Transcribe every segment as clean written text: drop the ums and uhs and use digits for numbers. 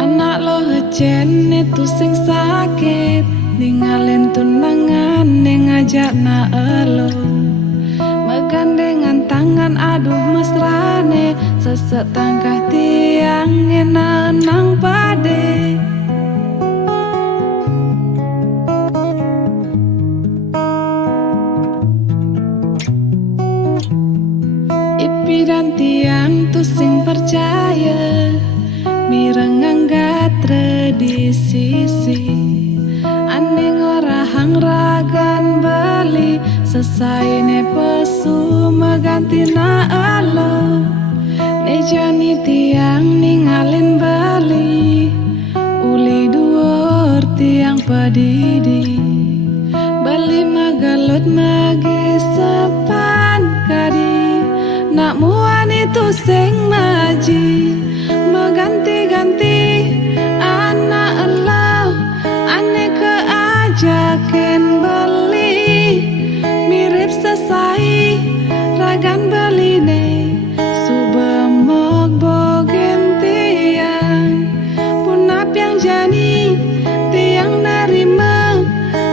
Anak lo hecen itu sing sakit, ninggalin tunangan ning ngajak na elo. Megandengan tangan aduh mesrane, sesek tangkah tiang ngena nang pade. Ipi dan tiang tuh sing percaya, mireng anggat tradisi aning ora hang ragan bali, sesaine pesu meganti na alo. Nejani tiang ningalin bali, uli dhuwur tiang pedidi, bali magalut magi sepan kadi, nak muan itu sing maji ganti-ganti anak elo, ane keajaken beli, mirip sesai ragan beline, subemok bogen tiang, punap yang jani tiang nerima,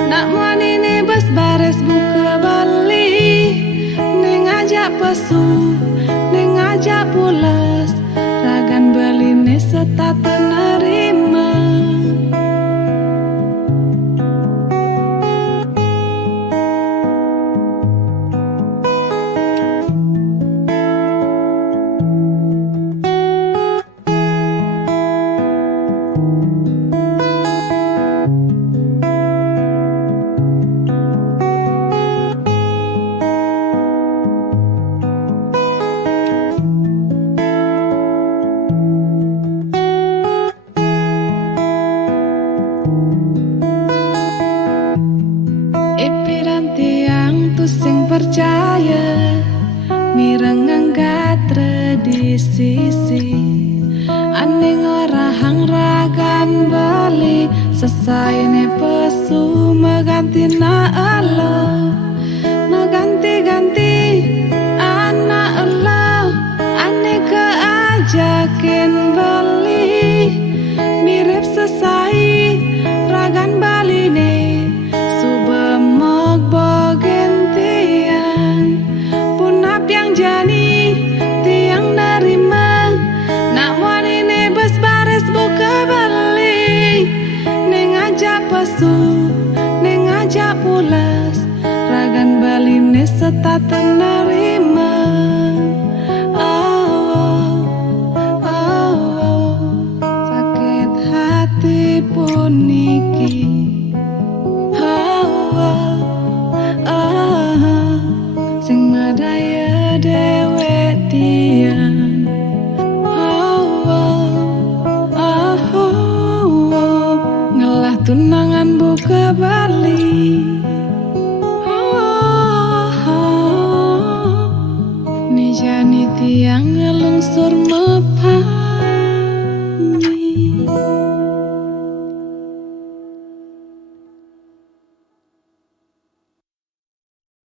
nak muan ini bes bares buka beli, neng ajak pesu, neng ajak pulas, ragan beline serta penerima. Sing percaya, mireng angkat tradisi aning ora hang ragan bali, sesaine pesu meganti na elo, meganti-ganti anak elo, ane keajaken bali, mirip sesai ragan baline, subemok bogen yang jani tiang nerima, nak wanine bes bares buka beli, neng ajak pesu, neng ajak pulas, ragan baline serta tenerima. Sakit hati pun niki, sing madaya dewek di